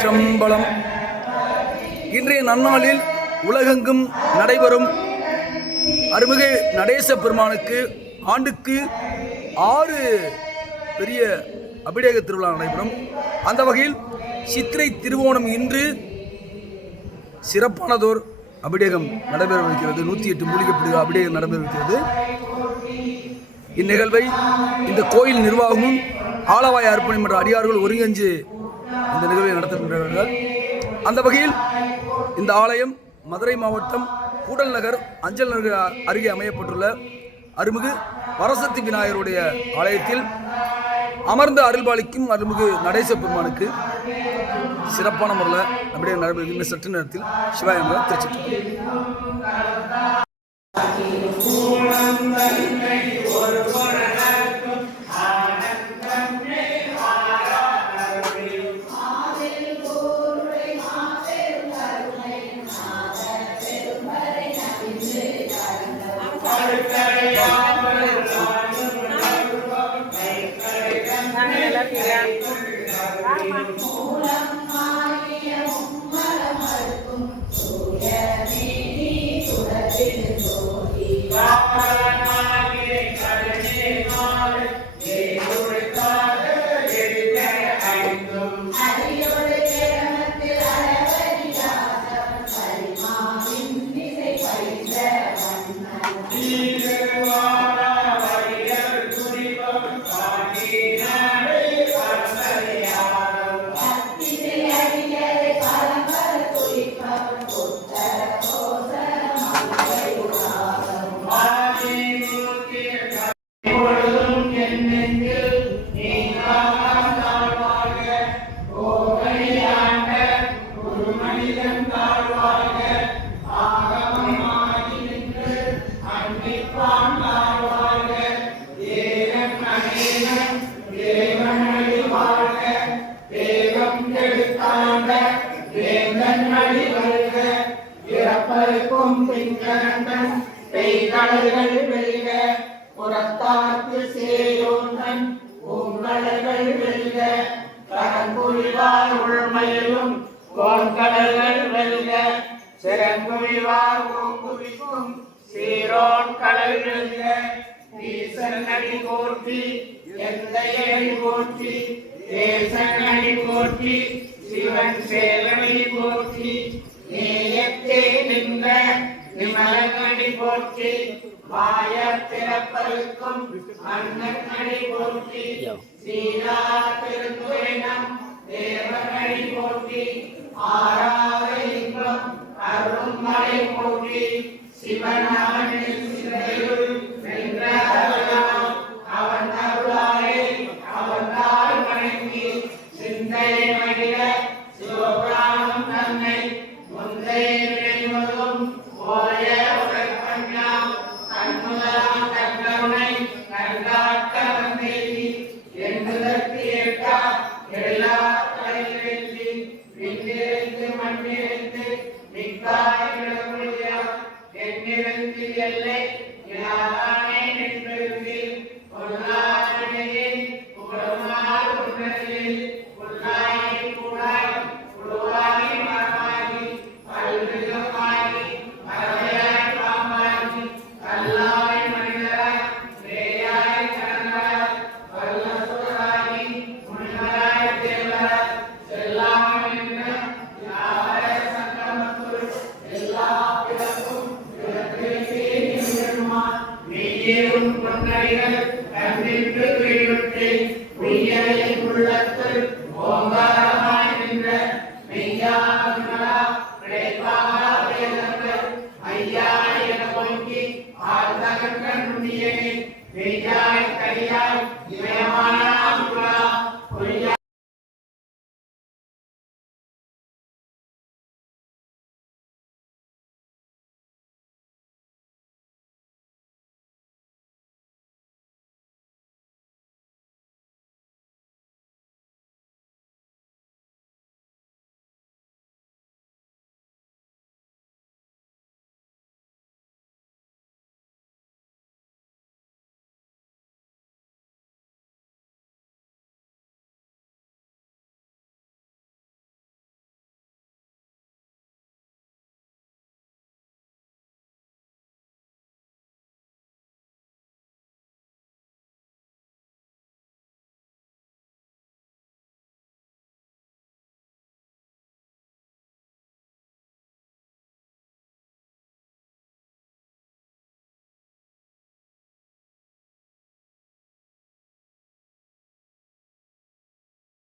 திருச்சிற்றம்பலம். இன்றைய நன்னாளில் உலகெங்கும் நடைபெறும் அருள்மிகு நடேச பெருமானுக்கு ஆண்டுக்கு 6 பெரிய அபிடேக திருவிழா நடைபெறும். அந்த வகையில் சித்திரை திருவோணம் இன்று சிறப்பானதோர் அபிடேகம் நடைபெறவிருக்கிறது. 108 மூலிகை அபிடேகம் நடைபெறவிருக்கிறது. இந்நிகழ்வை இந்த கோயில் நிர்வாகமும் ஆலவாய் அர்ப்பணி மன்ற அடியார்கள் ஒருங்கிணைந்து இந்த நிகழ்வை நடத்துகின்றார்கள். அந்த வகையில் இந்த ஆலயம் மதுரை மாவட்டம் கூடல் நகர் அஞ்சல் நகர் அருகே அமையப்பட்டுள்ள அருள்மிகு வரசக்தி விநாயகருடைய ஆலயத்தில் அமர்ந்து அருள்பாலிக்கும் அருள்மிகு நடேச பெருமானுக்கு சிறப்பான முறையில் அப்படியே நடைபெறுகின்ற சற்று நேரத்தில் சிவாயம் திருச்சி. புறத்தாக்கு சேயோன் பூங்கடல்கள் வெல்க கரங்குழிவார் உள்மையிலும் கோன்கடல்கள் வெல்க சிறங்குழிவார் ஓங்குவிக்கும் சீரோன் கடல் வெல்க ஈசனடி போற்றி எந்தையடி போற்றி தேசனடி போற்றி சிவன் சேவனை போற்றி நேயத்தே நின்ற நிமலனடி போற்றி மாய பிறப்பருக்கும் மன்னனடி போற்றி சீரா திருத்துறைனம் தேவனடி போற்றி ஆறாத இன்பம் அருண்மலை போற்றி சிவனானின் சிந்தையுள் நின்ற அவன் அருளாலே அவன் தாழ் வணங்கி சிந்தையை மகிழ சிவபுராணம் தன்னை முந்தைய நினைவதும் ஓய உடற்பண்ணாம் கண்முதலாம் கண்கருணை கண்டாட்ட வந்தேதி என்பதற்கு ஏற்றா எல்லா கலைநிலைக்கு விண்ணிறைந்து மண்ணிறைந்து மிக்காய் விடமுடியாம் எண்ணிறைந்து எல்லை இலாதானே நின்றிருந்து பொருளாதாரே புகழமாறு உணர்வில் புல்லாய் கூடாய் புழுவாய் மரமாகி பல்விதமாகி மரமையாய் பாம்பாகி கல்லாய் மனிதராய் வேயாய் கணங்களாய் வல்லசுராகி முனிவராய் தேவராய் செல்லாமல் நின்ற யாவர சங்கமத்துள் எல்லா பிறப்பும் பிறப்பிலே நீ ஏறும் பொன்னடிகள்